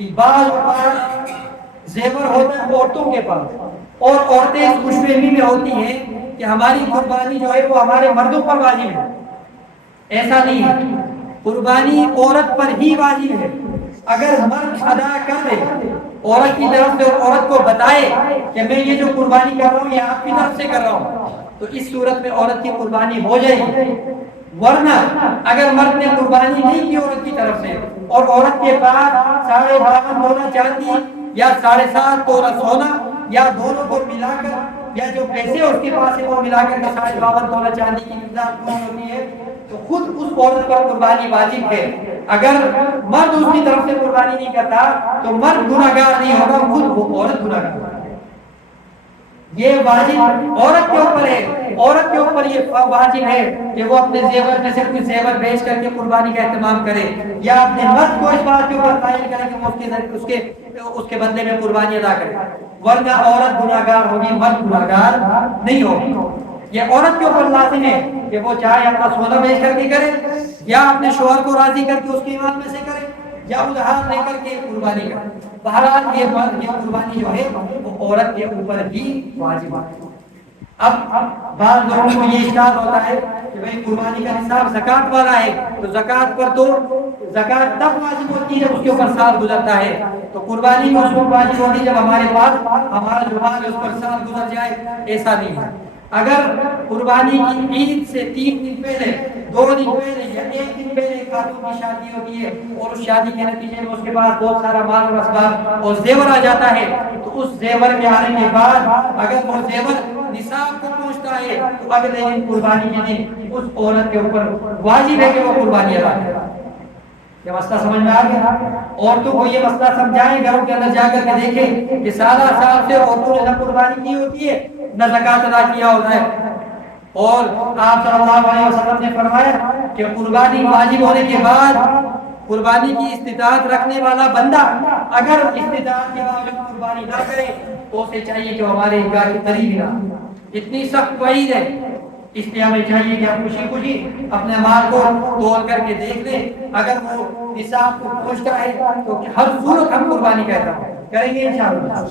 کہ بعض اوقات زیور ہوتا ہے عورتوں کے پاس، اور عورتیں اس خوش فہمی میں ہوتی ہیں کہ ہماری قربانی جو ہے وہ ہمارے مردوں پر واجب ہے۔ ایسا نہیں ہے، قربانی عورت پر ہی واجب ہے۔ اگر مرد ادا کر دے عورت کی طرف سے، اور عورت کو بتائے کہ میں یہ جو قربانی کر رہا ہوں یہ آپ کی طرف سے کر رہا ہوں، تو اس صورت میں عورت کی قربانی ہو جائے گی۔ ورنہ اگر مرد نے قربانی نہیں کی عورت کی طرف سے، اور عورت کے پاس 52.5 تولہ چاندی یا 7.5 تولہ سونا یا دونوں کو ملا کر، یا جو پیسے اس کے پاس ہے وہ ملا کر کے 52.5 تولہ چاندی کی مقدار پوری ہوتی ہے، تو خود اس عورت پر قربانی واجب ہے۔ اگر مرد اس کی طرف سے قربانی نہیں کرتا تو مرد گناہگار نہیں ہوگا، خود وہ عورت گناہگار ہے۔ یہ واجب عورت کے اوپر ہے، عورت کے اوپر یہ واجب ہے کہ وہ اپنے زیور میں سے کچھ زیور بیچ کر کے قربانی کا اہتمام کرے، یا اپنے مرد کو اس بات کے اوپر قائل کرے کہ وہ اس کے بدلے میں قربانی ادا کرے، ورنہ عورت گناہگار ہوگی، مرد گناہگار نہیں ہوگی۔ یہ عورت کے اوپر لازم ہے کہ وہ چاہے اپنا سونا بیچ کر کے کرے، یا اپنے شوہر کو راضی کر کے اس کے ایمان میں سے کرے، یا ادھار لے کر کے قربانی کرے۔ بہرحال یہ قربانی جو ہے وہ عورت کے اوپر ہی واجب ہے۔ اب بعض لوگوں کو یہ اشکال ہوتا ہے کہ بھئی قربانی کا نصاب زکوٰۃ والا ہے، تو زکوٰۃ پر تو زکوٰۃ تب واجب ہوتی ہے جب اس کے اوپر سال گزرتا ہے، تو قربانی بھی اس وقت واجب ہوتی ہے جب ہمارے پاس ہمارا جو مال ہے اس پر سال گزر جائے۔ ایسا نہیں ہے۔ اگر قربانی کی عید سے 3 دن پہلے، 2 دن پہلے یا 1 دن پہلے خاتون کی شادی ہوتی ہے، اور اس شادی کے نتیجے میں اس کے پاس بہت سارا مال و اسباب اور زیور آ جاتا ہے، تو اس زیور کے آنے کے بعد اگر وہ زیور نصاب کو پہنچتا ہے تو اگلے دن قربانی کے دن اس عورت کے اوپر واجب ہے کہ وہ قربانی ادا کرے۔ یہ مسئلہ سمجھ میں آ گیا؟ عورتوں کو یہ مسئلہ سمجھائیں، گھروں کے اندر جا کر کے دیکھیں کہ سال سے عورتوں نے نہ قربانی کی ہوتی ہے نہ زکوٰۃ ادا کیا ہوتا ہے۔ اور آپ صلی اللہ علیہ وسلم نے فرمایا کہ قربانی واجب ہونے کے بعد قربانی کی استطاعت رکھنے والا بندہ اگر استطاعت کے باوجود قربانی نہ کرے تو اسے چاہیے کہ ہمارے عیدگاہ کے قریب ہی نہ۔ اتنی سخت وعید ہے، اس لیے ہمیں چاہیے کہ ہم خوشی خوشی اپنے مال کو تول کر کے دیکھ لیں، اگر وہ نصاب کو پہنچتا ہے تو ہر صورت ہم قربانی کا اہتمام کریں گے انشاءاللہ۔